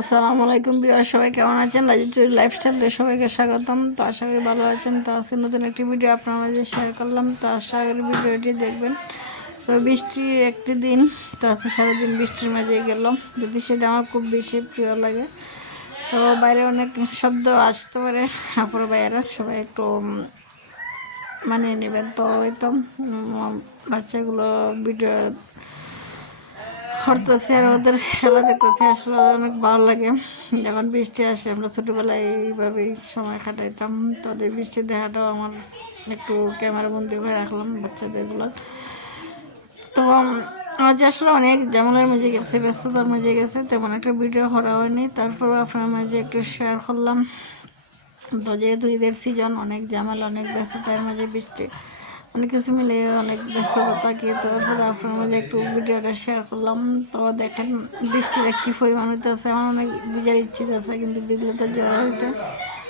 আসসালামু আলাইকুম বিয়ার, সবাই কেমন আছেন? লাইজুর লাইফস্টাইলে সবাইকে স্বাগতম। তো আশা করি ভালো আছেন। তো আজকে নতুন একটি ভিডিও আপনার মাঝে শেয়ার করলাম। তো আশা করি ভিডিওটি দেখবেন। তো বৃষ্টির একটি দিন, তো আজকে সারাদিন বৃষ্টির মাঝে গেল। তো বৃষ্টিটা আমার খুব বেশি প্রিয় লাগে। তো বাইরে অনেক শব্দ আসতে পারে, আপনার বাইরে সবাই একটু মানিয়ে নেবেন। তো ওই তো বাচ্চাগুলো ভিডিও করতেছে আর ওদের খেলা দেখতেছে, আসলে অনেক ভালো লাগে। যখন বৃষ্টি আসে, আমরা ছোটোবেলায় এইভাবেই সময় কাটাইতাম। তো ওদের বৃষ্টি দেখাটাও আমার একটু ক্যামেরা বন্দি করে রাখলাম বাচ্চাদেরগুলো। তো আজ আসলে অনেক ঝামেলার মাঝে গেছে, ব্যস্ততার মাঝে গেছে, তেমন একটা ভিডিও করা হয়নি। তারপর আপনার মাঝে একটু শেয়ার করলাম। তো যেহেতু ঈদের সিজন, অনেক ঝামেলা, অনেক ব্যস্ততার মাঝে বৃষ্টি, অনেক কিছু মিলে অনেক ব্যস্ততা থাকে। তো তারপরে আপনার মাঝে একটু ভিডিওটা শেয়ার করলাম। তো দেখেন বৃষ্টিটা কী পরিমাণ হইতেছে। আমার অনেক ভিজার ইচ্ছে আছে, কিন্তু ভিজলে তো জ্বর হইতে,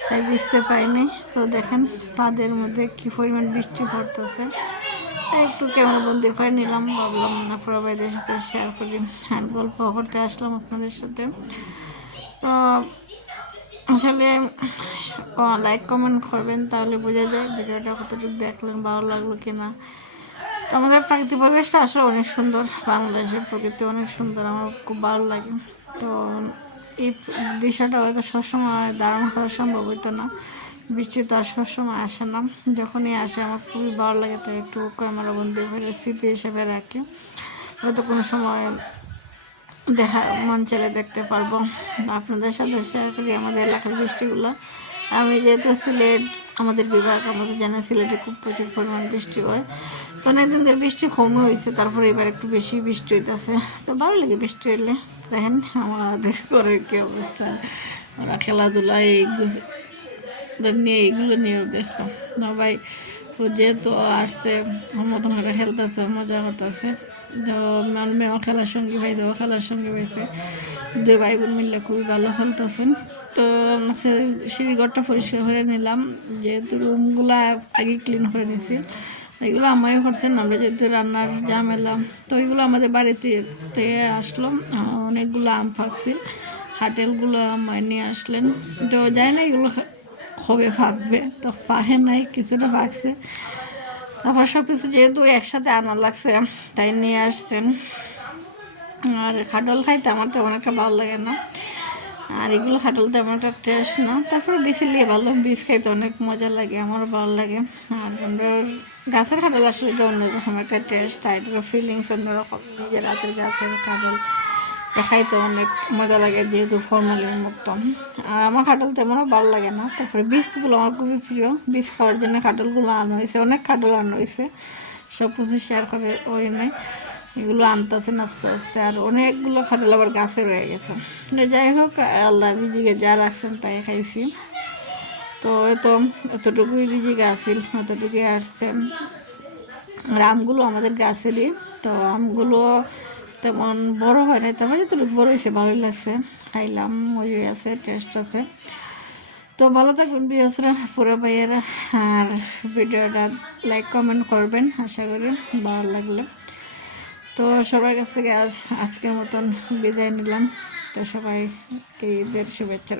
তাই ভিজতে পাইনি। তো দেখেন ছাদের মধ্যে কী পরিমাণ বৃষ্টি পড়তেছে। তাই একটু ক্যামেরা বন্দি করে নিলাম, ভাবলাম আপনারা ভাইদের সাথে শেয়ার করি আর গল্প করতে আসলাম আপনাদের সাথে। তো আসলে লাইক কমেন্ট করবেন, তাহলে বোঝা যায় ভিডিওটা কতটুকু দেখলেন, ভালো লাগলো কিনা। তো আমাদের প্রাকৃতিক পরিবেশটা আসলে অনেক সুন্দর, বাংলাদেশের প্রকৃতি অনেক সুন্দর, আমার খুব ভালো লাগে। তো এই দৃশ্যটা হয়তো সবসময় ধারণ করা সম্ভব হইতো না, বৃষ্টি তো আর সবসময় আসে না, যখনই আসে আমার খুবই ভালো লাগে। তাই একটু ক্যামেরা বন্দি করে স্মৃতি হিসেবে রাখি, হয়তো কোনো সময় দেখা মন চাইলে দেখতে পারবো। আপনাদের সাথে শেয়ার করি আমাদের এলাকার বৃষ্টিগুলো। আমি যেহেতু সিলেট আমাদের বিভাগ, আমাদের জানা সিলেটে খুব প্রচুর পরিমাণ বৃষ্টি হয়। তো অনেকদিন ধরে বৃষ্টি কমে হয়েছে, তারপরে এবার একটু বেশি বৃষ্টি হইতেছে। তো ভালো লাগে বৃষ্টি হইলে। দেখেন আমাদের ঘরের কী অবস্থা, ওরা খেলাধুলা নিয়ে এইগুলো নিয়ে ব্যস্ত। না ভাই, ও যেহেতু আসছে ওর মতন করে খেলতেছে, মজা করতেছে। মেয়েও খেলার সঙ্গী পাইছে, ও খেলার সঙ্গী পাইছে, দুই ভাই বোন মিললে খুবই ভালো খেলতেছেন। তো সিঁড়িঘরটা পরিষ্কার করে নিলাম, যেহেতু রুমগুলা আগে ক্লিন করে নিয়েছি। এগুলো আমায় করছেন, আমরা যেহেতু রান্নার ঝামেলা। তো এগুলো আমাদের বাড়িতে থেকে আসলো, অনেকগুলো আম ফাঁকছিল, হাটেলগুলো আমায় নিয়ে আসলেন। তো জানি না এগুলো কবে ফাঁকবে, তো ফাঁকে নাই, কিছুটা ফাঁকছে। তারপর সব কিছু যেহেতু একসাথে আনা লাগছে, তাই নিয়ে আসছেন। আর খাটল খাইতে আমার তেমন একটা ভালো লাগে না, আর এগুলো খাটল তেমন একটা টেস্ট না। তারপর বিছিলিয়ে ভালো, বীজ খাইতে অনেক মজা লাগে, আমারও ভালো লাগে। আর আমরা গাছের খাটল আসলে এটা অন্যরকম একটা টেস্ট, এটার ফিলিংস অন্যরকম। নিজের রাতের গাছের খাটল খাইতে অনেক মজা লাগে, যেহেতু ফর্মালিন মুক্ত। আর আমার খাটল তেমনও ভালো লাগে না। তারপরে বীজগুলো আমার খুবই প্রিয়, বীজ খাওয়ার জন্য খাটলগুলো আনা হয়েছে, অনেক খাটল আনা হয়েছে, সব কিছু শেয়ার করে ওই নেই। এগুলো আনতেছেন আস্তে আস্তে, আর অনেকগুলো খাটল আবার গাছে রয়ে গেছে। যাই হোক, আল্লাহ রিজিকে যা রাখছেন তাই খাইছি। তো এতটুকুই রিজিক আসিল, অতটুকুই আসছে। আর আমগুলো আমাদের গাছেরই। তো আমগুলো তেমন বড় হয় না, তেমন যতটুকু বড় হয়েছে ভালোই লাগছে, খাইলাম, মজা আছে, টেস্ট আছে। তো ভালো থাকবেন বিয়াসরা, পুরো ভাইয়েরা। আর ভিডিওটা লাইক কমেন্ট করবেন, আশা করি ভালো লাগলে। তো সবার কাছ থেকে আজকের মতন বিদায় নিলাম। তো সবাইকে ঈদের শুভেচ্ছা।